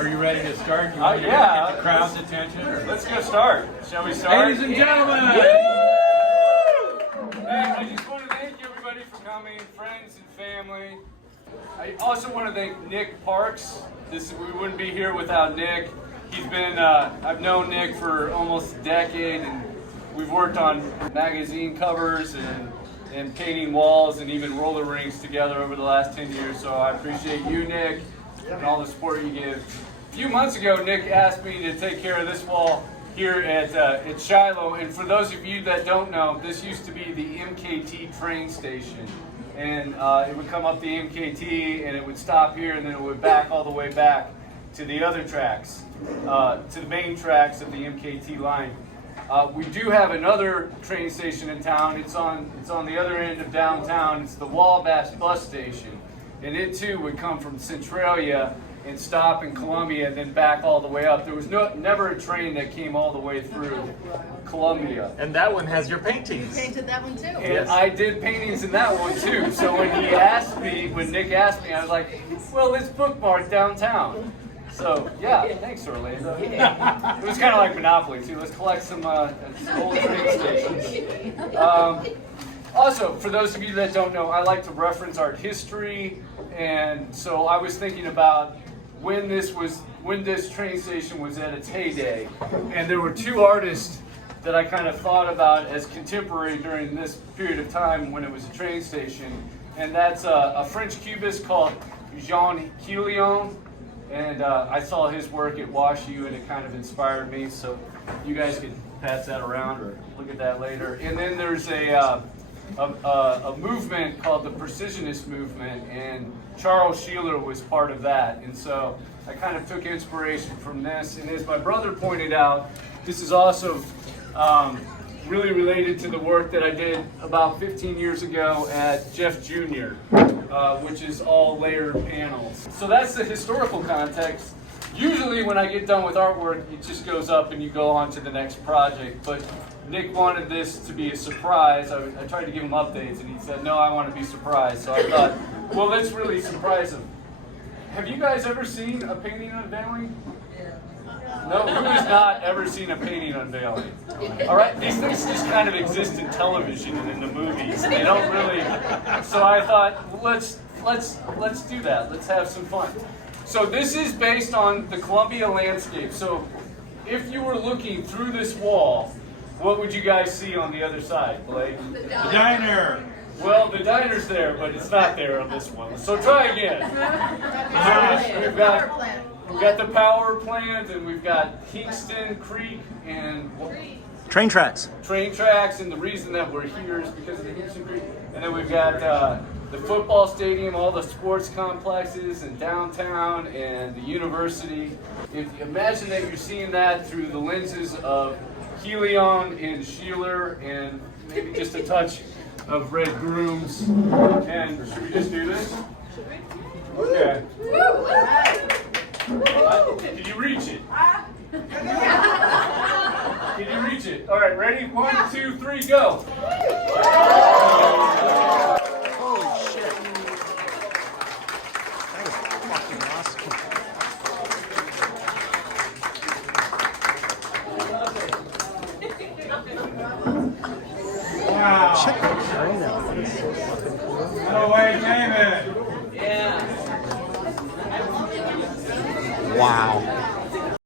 Are you ready to start? You want to Yeah. get the crowd's attention? Or? Let's get started. Shall we start? Ladies and gentlemen! Hey, I just want to thank everybody for coming, friends and family. I also want to thank Nick Parks. We wouldn't be here without Nick. He's been, I've known Nick for almost a decade, and we've worked on magazine covers and painting walls and even roller rinks together over the last 10 years. So I appreciate you, Nick, and all the support you give. A few months ago, Nick asked me to take care of this wall here at Shiloh. And for those of you that don't know, this used to be the MKT train station. And it would come up the MKT and it would stop here and then it would back all the way back to the other tracks, to the main tracks of the MKT line. We do have another train station in town. It's on the other end of downtown. It's the Wabash Bus Station. And it too would come from Centralia and stop in Columbia and then back all the way up. There was never a train that came all the way through Columbia. And that one has your paintings. You painted that one too. And I did paintings in that one too. So when Nick asked me, I was like, well, let's bookmark downtown. So yeah, thanks Orlando. It was kind of like Monopoly too. Let's collect some old train stations. Also, for those of you that don't know, I like to reference art history, and so I was thinking about when this train station was at its heyday, and there were two artists that I kind of thought about as contemporary during this period of time when it was a train station, and that's a French cubist called Jean Helion, and I saw his work at Wash U, and it kind of inspired me. So you guys can pass that around or look at that later. And then there's a movement called the Precisionist movement, and Charles Sheeler was part of that. And so I kind of took inspiration from this. And as my brother pointed out, this is also really related to the work that I did about 15 years ago at Jeff Jr., which is all layered panels. So that's the historical context. Usually when I get done with artwork, it just goes up and you go on to the next project. But Nick wanted this to be a surprise. I tried to give him updates and he said, no, I want to be surprised. So I thought, well, let's really surprise him. Have you guys ever seen a painting unveiling? No, who has not ever seen a painting unveiling? All right, these things just kind of exist in television and in the movies. They don't really. So I thought, let's do that. Let's have some fun. So this is based on the Columbia landscape. So if you were looking through this wall, what would you guys see on the other side, Blake? The diner! Well, the diner's there, but it's not there on this one. So try again. We've got the power plant, and we've got Kingston Creek, and Train tracks. Train tracks, and the reason that we're here is because of the Kingston Creek. And then we've got the football stadium, all the sports complexes, and downtown, and the university. If you imagine that you're seeing that through the lenses of Helion and Sheeler, and maybe just a touch of red grooms. And should we just do this? Okay. Can you reach it? Can you reach it? All right, ready? 1, 2, 3, go. Holy shit. That is fucking awesome. Wow! Check the train out. No way, David! Wow.